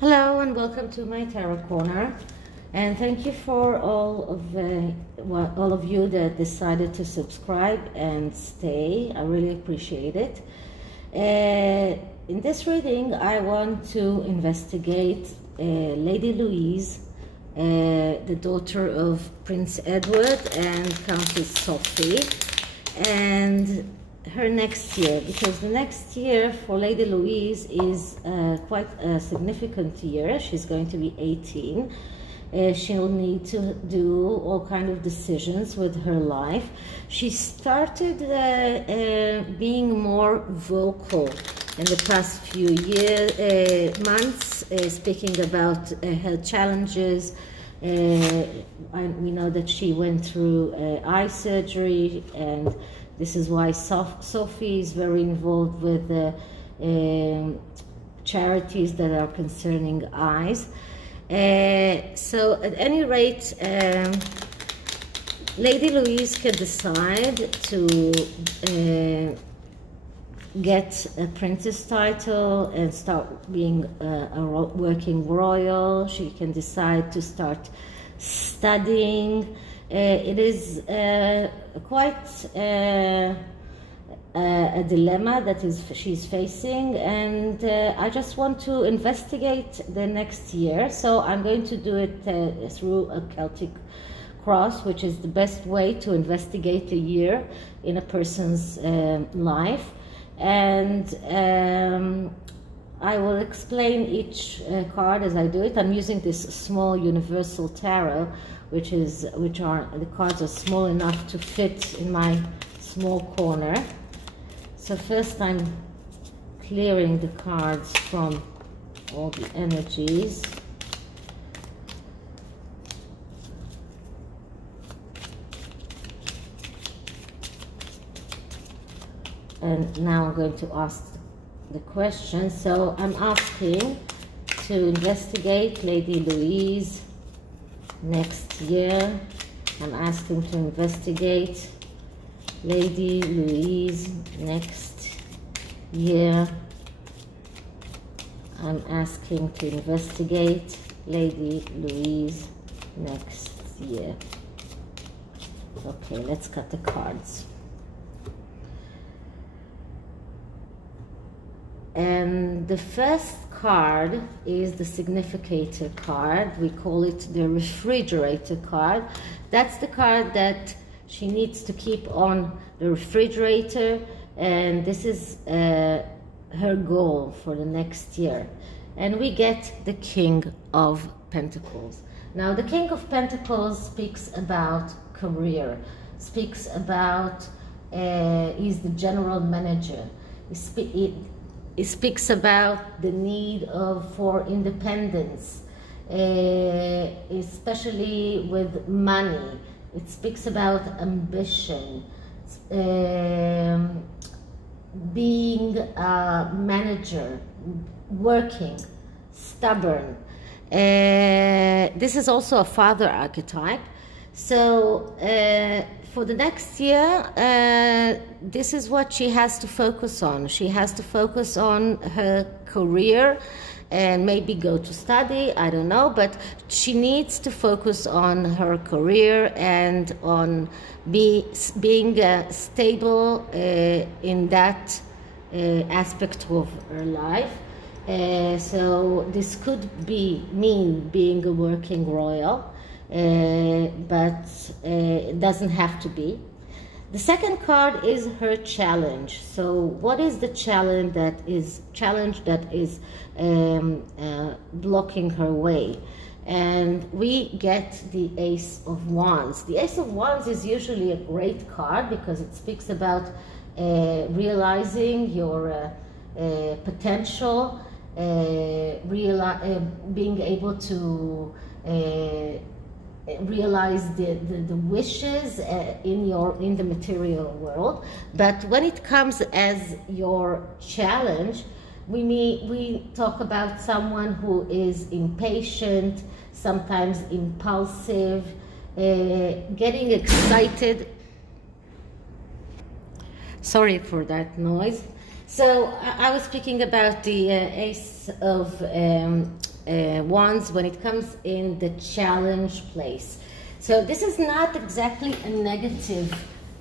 Hello and welcome to my tarot corner, and thank you for all of you that decided to subscribe and stay. I really appreciate it. In this reading I want to investigate Lady Louise, the daughter of Prince Edward and Countess Sophie, and her next year, because the next year for Lady Louise is quite a significant year. She's going to be 18. She'll need to do all kind of decisions with her life. She started being more vocal in the past few months, speaking about her challenges. We know that she went through eye surgery, and this is why Sophie is very involved with charities that are concerning eyes. So at any rate, Lady Louise can decide to get a princess title and start being a working royal. She can decide to start studying. It is quite a dilemma that she's facing, and I just want to investigate the next year. So I'm going to do it through a Celtic cross, which is the best way to investigate a year in a person's life. And I will explain each card as I do it. I'm using this small universal tarot, the cards are small enough to fit in my small corner. So first I'm clearing the cards from all the energies. And now I'm going to ask the question. So I'm asking to investigate Lady Louise next year. I'm asking to investigate Lady Louise next year. I'm asking to investigate Lady Louise next year. Okay, let's cut the cards. And the first card is the significator card. We call it the refrigerator card. That's the card that she needs to keep on the refrigerator, and this is her goal for the next year. And we get the King of Pentacles. Now the King of Pentacles speaks about career, speaks about he's the general manager. It speaks about the need for independence, especially with money. It speaks about ambition, being a manager, working, stubborn. This is also a father archetype. So for the next year, this is what she has to focus on. She has to focus on her career and maybe go to study, I don't know, but she needs to focus on her career and on being stable in that aspect of her life. So this could mean being a working royal, but it doesn't have to be. The second card is her challenge. So what is the challenge that is blocking her way? And we get the Ace of Wands. The Ace of Wands is usually a great card because it speaks about realizing your potential, being able to realize the wishes in the material world. But when it comes as your challenge, we talk about someone who is impatient, sometimes impulsive, getting excited. Sorry for that noise. So I was speaking about the Ace of Wands when it comes in the challenge place. So this is not exactly a negative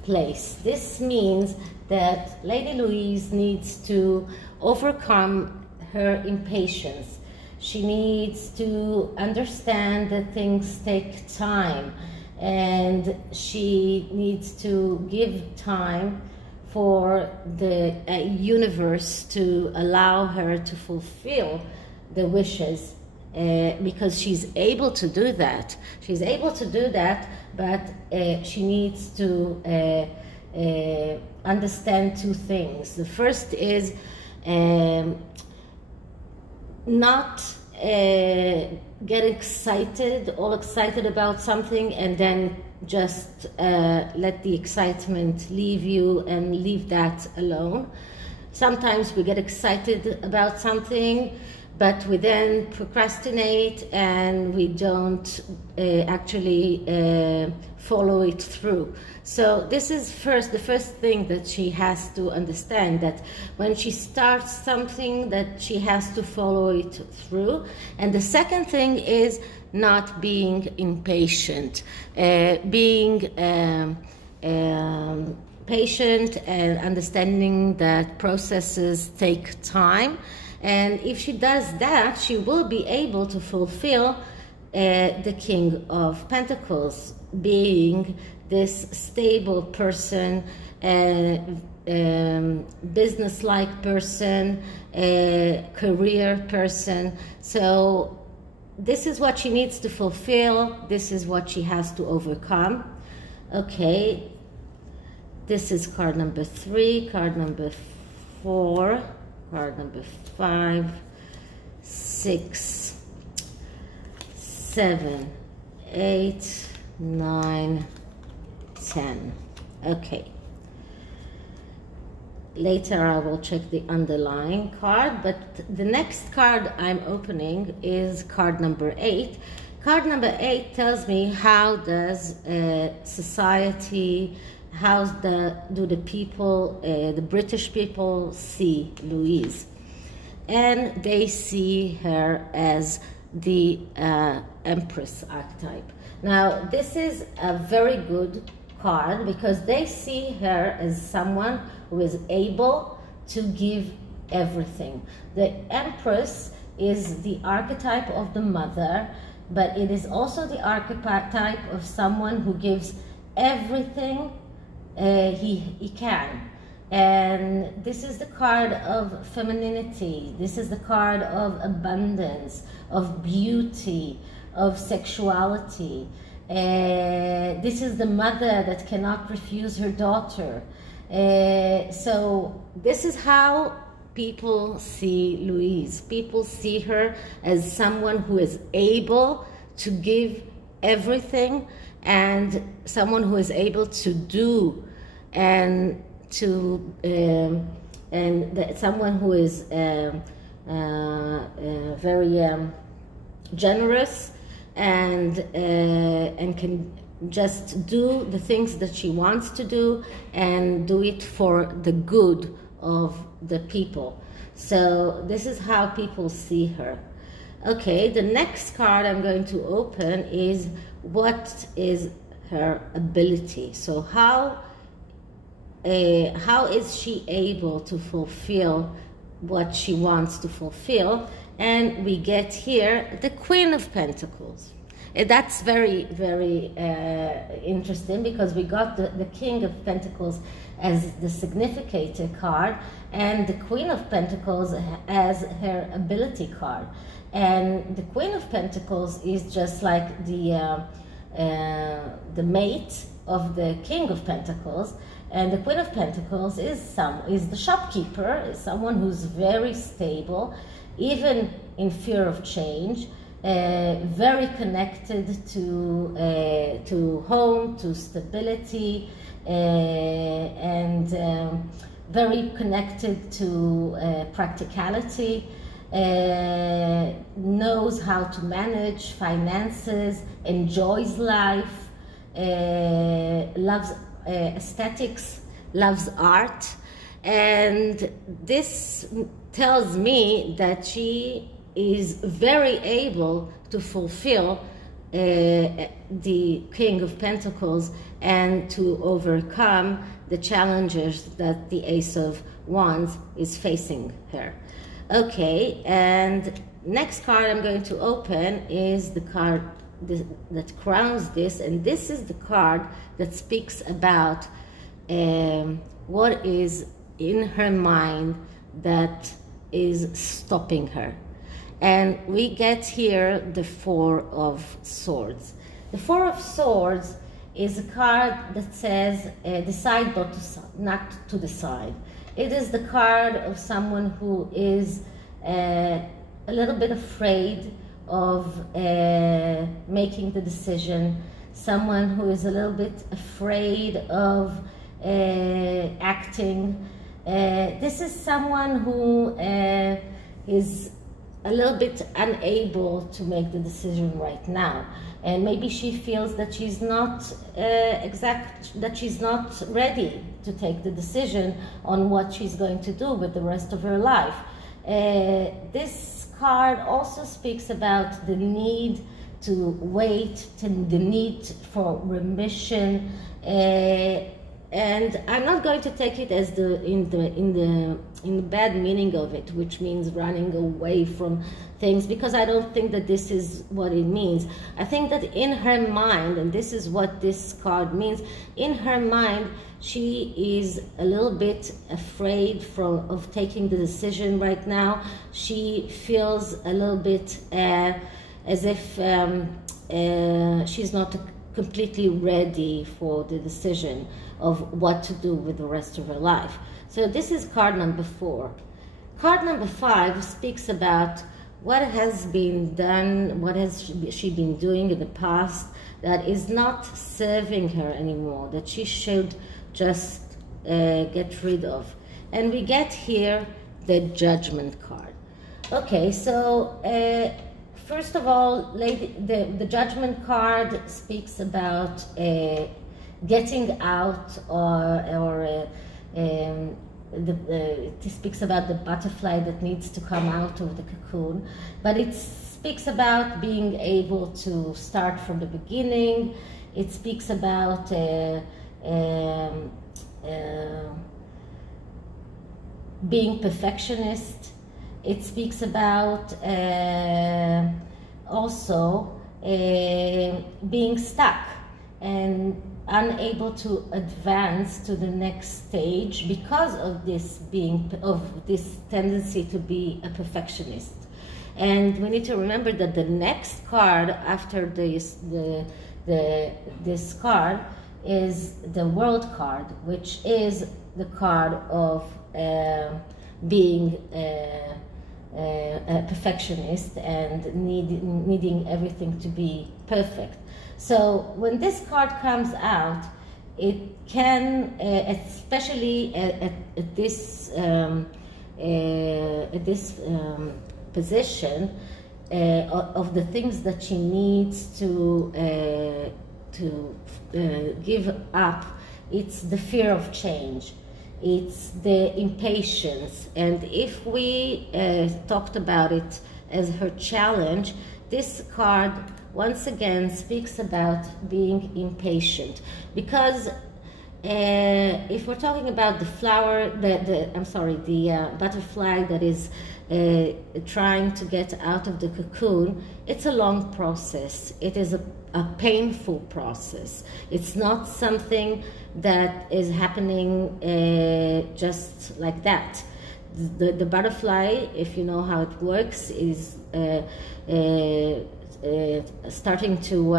place. This means that Lady Louise needs to overcome her impatience. She needs to understand that things take time, and she needs to give time for the universe to allow her to fulfill the wishes, because she's able to do that. She's able to do that, but she needs to understand two things. The first is not get excited, all excited about something, and then just let the excitement leave you and leave that alone. Sometimes we get excited about something, but we then procrastinate and we don't actually follow it through. So this is the first thing that she has to understand, that when she starts something, that she has to follow it through. And the second thing is not being impatient, being patient and understanding that processes take time. And if she does that, she will be able to fulfill the King of Pentacles, being this stable person, business-like person, career person. So this is what she needs to fulfill. This is what she has to overcome. Okay, this is card number 3, card number 4, card number 5, 6, 7, 8, 9, 10. Okay. Later I will check the underlying card, but the next card I'm opening is card number 8. Card number 8 tells me how does society, how do the people, the British people see Louise. And they see her as the Empress archetype. Now this is a very good card because they see her as someone who is able to give everything. The Empress is the archetype of the mother, but it is also the archetype of someone who gives everything he can. And this is the card of femininity. This is the card of abundance, of beauty, of sexuality. This is the mother that cannot refuse her daughter. So this is how people see Louise. People see her as someone who is able to give everything, and someone who is able to do, and to someone who is very generous and can just do the things that she wants to do and do it for the good of the people. So this is how people see her. Okay, the next card I'm going to open is what is her ability. So how is she able to fulfill what she wants to fulfill? And we get here the Queen of Pentacles. That's very, very interesting, because we got the King of Pentacles as the significator card and the Queen of Pentacles as her ability card. And the Queen of Pentacles is just like the mate of the King of Pentacles, and the Queen of Pentacles is the shopkeeper, is someone who's very stable, even in fear of change, very connected to home, to stability, and very connected to practicality, knows how to manage finances, enjoys life, loves aesthetics, loves art. And this tells me that she is very able to fulfill the King of Pentacles and to overcome the challenges that the Ace of Wands is facing her. Okay, and next card I'm going to open is the card that crowns this, and this is the card that speaks about what is in her mind that is stopping her. And we get here the Four of Swords. The Four of Swords is a card that says decide not to decide. It is the card of someone who is a little bit afraid of making the decision, someone who is a little bit afraid of acting. This is someone who is a little bit unable to make the decision right now, and maybe she feels that she's not she's not ready to take the decision on what she's going to do with the rest of her life. This card also speaks about the need to wait, the need for remission, and I'm not going to take it as in the bad meaning of it, which means running away from things, because I don't think that this is what it means. I think that in her mind, and this is what this card means, in her mind she is a little bit afraid of taking the decision right now. She feels a little bit as if she's not completely ready for the decision of what to do with the rest of her life. So this is card number 4. Card number 5 speaks about what has been done, what has she been doing in the past that is not serving her anymore, that she should just get rid of. And we get here the Judgment card. Okay, so first of all, the Judgment card speaks about getting out, it speaks about the butterfly that needs to come out of the cocoon, but it speaks about being able to start from the beginning. It speaks about being perfectionist. It speaks about also being stuck and unable to advance to the next stage because of this tendency to be a perfectionist. And we need to remember that the next card after this card is the World card, which is the card of being a perfectionist and needing everything to be perfect. So when this card comes out, it can, especially at this position of the things that she needs to give up, it's the fear of change. It's the impatience. And if we talked about it as her challenge, this card once again speaks about being impatient, because if we're talking about the flower, the butterfly that is trying to get out of the cocoon, it's a long process. It is a painful process. It's not something that is happening just like that. The butterfly, if you know how it works, is starting to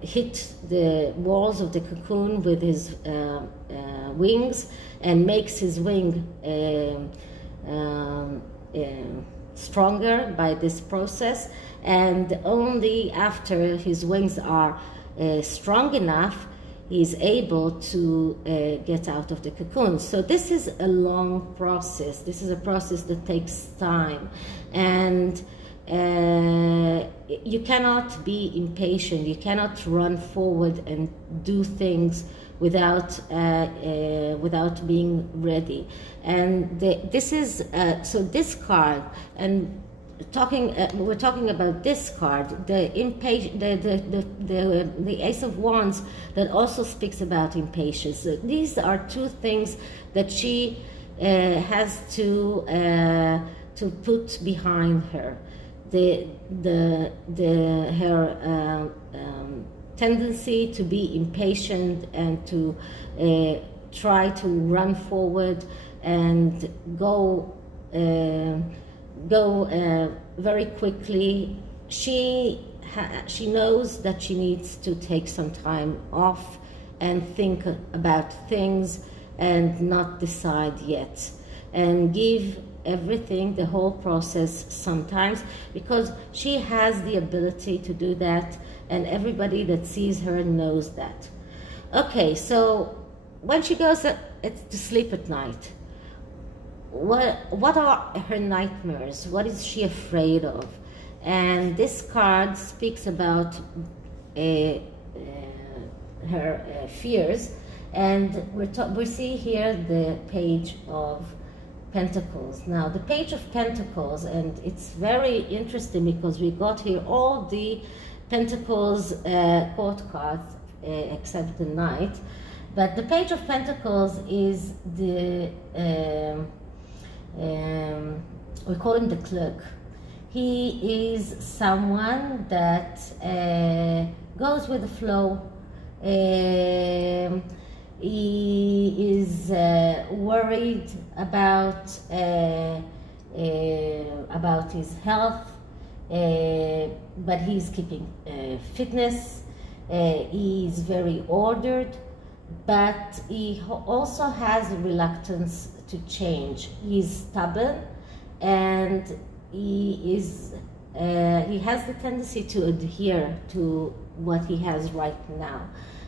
hit the walls of the cocoon with his wings, and makes his wing stronger by this process, and only after his wings are strong enough he's able to get out of the cocoon. So this is a long process. This is a process that takes time, and you cannot be impatient. You cannot run forward and do things without being ready. And this is so this card, and we're talking about this card, the impatient, the Ace of Wands, that also speaks about impatience. These are two things that she has to put behind her. Her tendency to be impatient and to try to run forward and go very quickly. She knows that she needs to take some time off and think about things and not decide yet, and give everything, the whole process, sometimes, because she has the ability to do that, and everybody that sees her knows that. Okay, so when she goes to sleep at night, what are her nightmares? What is she afraid of? And this card speaks about her fears, and we see here the Page of Pentacles. Now, the Page of Pentacles, and it's very interesting because we got here all the Pentacles court cards except the Knight, but the Page of Pentacles is the we call him the clerk. He is someone that goes with the flow. He is worried about his health, but he's keeping fitness. He's very ordered, but he also has a reluctance to change. He's stubborn, and he has the tendency to adhere to what he has right now.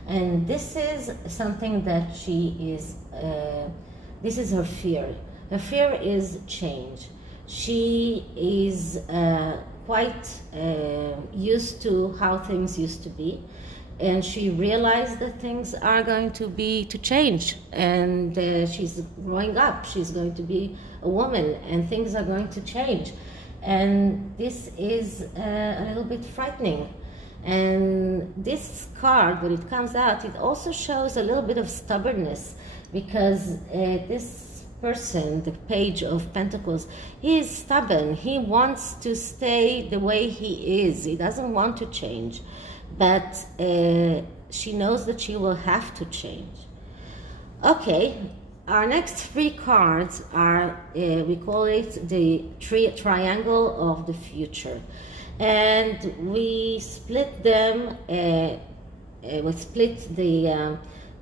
And this is something that she is, this is her fear. Her fear is change. She is quite used to how things used to be, and she realized that things are going to change, and she's growing up, she's going to be a woman, and things are going to change. And this is a little bit frightening. And this card, when it comes out, it also shows a little bit of stubbornness, because this person, the Page of Pentacles, he is stubborn. He wants to stay the way he is. He doesn't want to change. But she knows that she will have to change. Okay, our next three cards are, we call it the triangle of the future. And we split them, we split the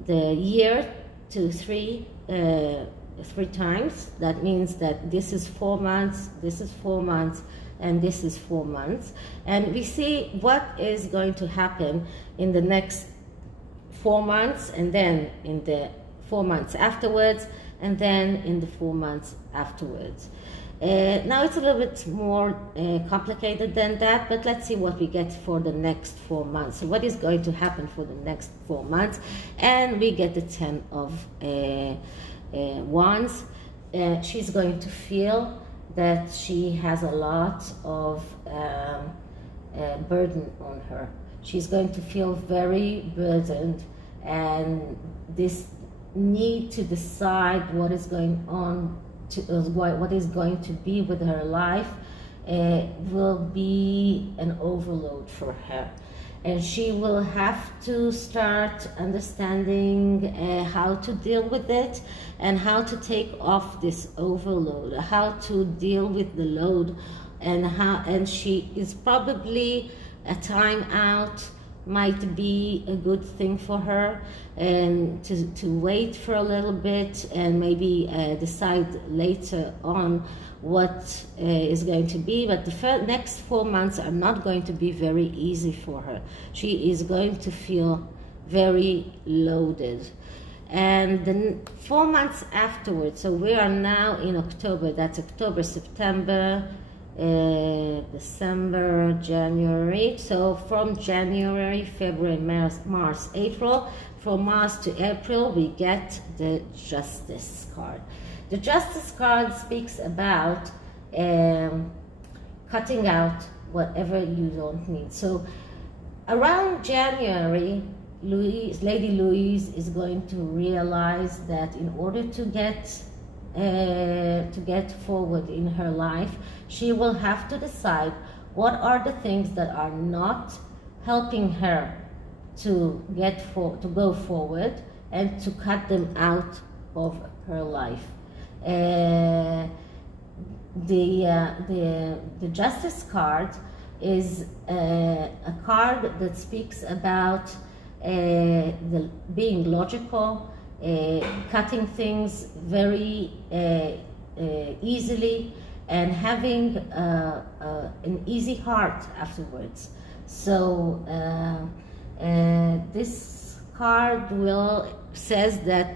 year to three times. That means that this is 4 months, this is 4 months, and this is 4 months. And we see what is going to happen in the next 4 months, and then in the 4 months afterwards, and then in the 4 months afterwards. Now it's a little bit more complicated than that, but let's see what we get for the next 4 months. So what is going to happen for the next 4 months? And we get the 10 of Wands. She's going to feel that she has a lot of burden on her. She's going to feel very burdened, and this need to decide what is going on, what is going to be with her life, will be an overload for her. And she will have to start understanding how to deal with it, and how to take off this overload, how to deal with the load, and she is probably a time out might be a good thing for her, and to wait for a little bit and maybe decide later on what is going to be. But the next 4 months are not going to be very easy for her. She is going to feel very loaded. And the 4 months afterwards, so we are now in October, that's October, September, December, January. So from January, February, March, April, from March to April, we get the Justice card. The Justice card speaks about cutting out whatever you don't need. So around January, Lady Louise is going to realize that in order to get forward in her life, she will have to decide what are the things that are not helping her to go forward, and to cut them out of her life. The Justice card is a card that speaks about being logical, cutting things very easily, and having an easy heart afterwards. So this card says that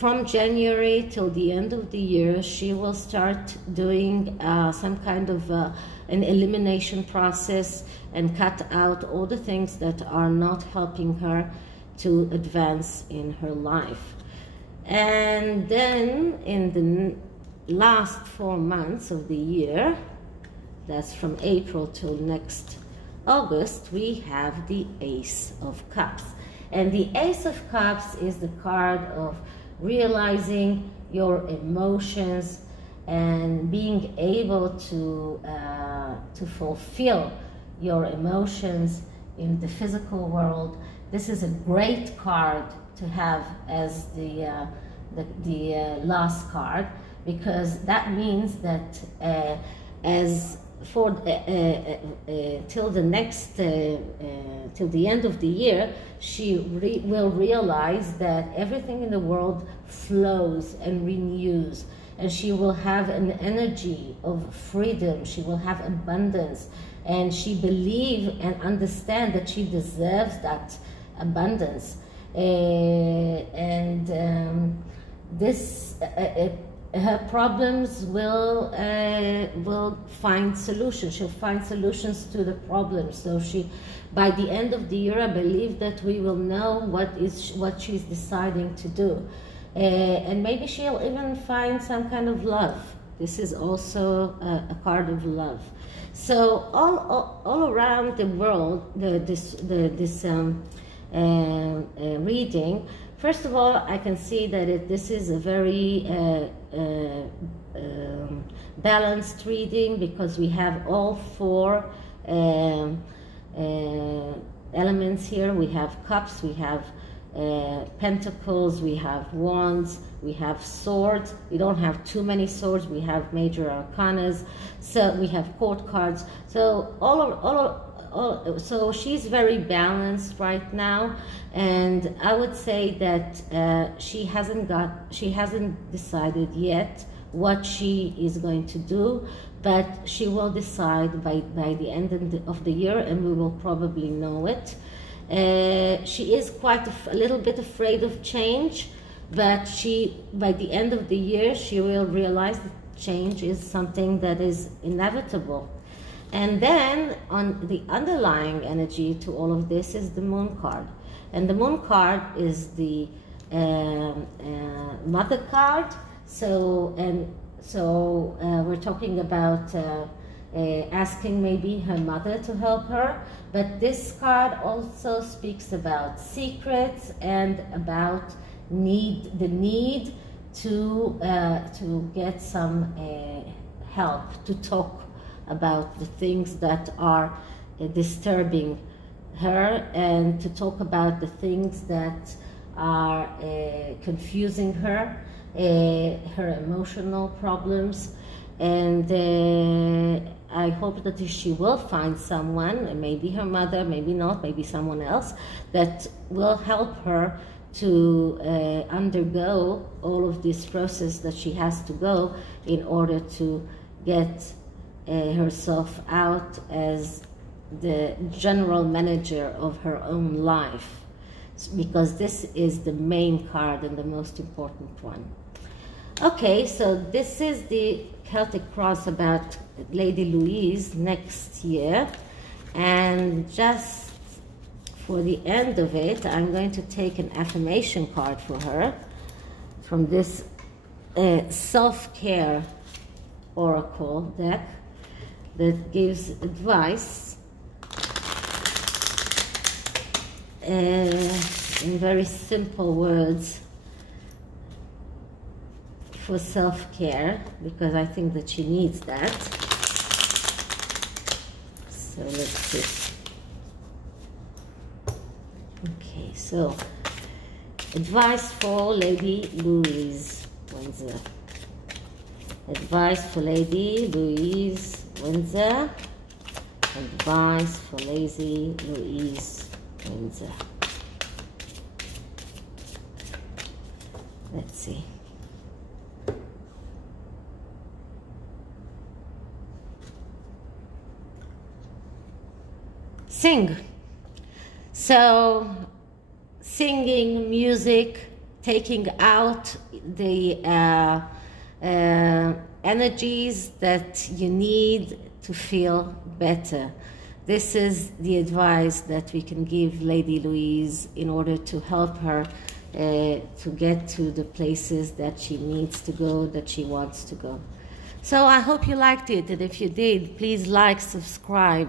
from January till the end of the year, she will start doing some kind of an elimination process and cut out all the things that are not helping her to advance in her life. And then in the last 4 months of the year, that's from April till next August, we have the Ace of Cups. And the Ace of Cups is the card of realizing your emotions and being able to fulfill your emotions in the physical world. This is a great card to have as the last card, because that means that till the end of the year, she will realize that everything in the world flows and renews, and she will have an energy of freedom. She will have abundance, and she believes and understands that she deserves that abundance. Her problems will find solutions. She'll find solutions to the problems. So by the end of the year, I believe that we will know what she's deciding to do, and maybe she'll even find some kind of love. This is also a card of love. So all around the world, this reading. First of all, I can see that this is a very balanced reading, because we have all 4 elements here. We have cups, we have pentacles, we have wands, we have swords. We don't have too many swords. We have major arcanas. So we have court cards. So so she's very balanced right now, and I would say that she hasn't decided yet what she is going to do, but she will decide by the end of the year, and we will probably know it. She is quite a little bit afraid of change, but by the end of the year, she will realize that change is something that is inevitable. And then on the underlying energy to all of this is the Moon card. And the Moon card is the Mother card. So we're talking about asking maybe her mother to help her. But this card also speaks about secrets and about the need to get some help, to talk about the things that are disturbing her, and to talk about the things that are confusing her, her emotional problems. And I hope that she will find someone, maybe her mother, maybe not, maybe someone else, that will help her to undergo all of this process that she has to go in order to get herself out as the general manager of her own life, because this is the main card and the most important one. Okay, so this is the Celtic cross about Lady Louise next year, and just for the end of it, I'm going to take an affirmation card for her from this self-care oracle deck. that gives advice in very simple words for self-care, because I think that she needs that. So let's see. Okay, so advice for Lady Louise Windsor. Advice for Lady Louise Windsor. Advice for Lady Louise Windsor. Let's see. Sing. So singing, music, taking out the energies that you need to feel better. This is the advice that we can give Lady Louise in order to help her to get to the places that she needs to go, that she wants to go. So I hope you liked it, and if you did, please like, subscribe.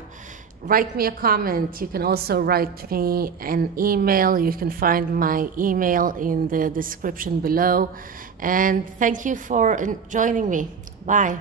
Write me a comment. You can also write me an email. You can find my email in the description below. And thank you for joining me. Bye.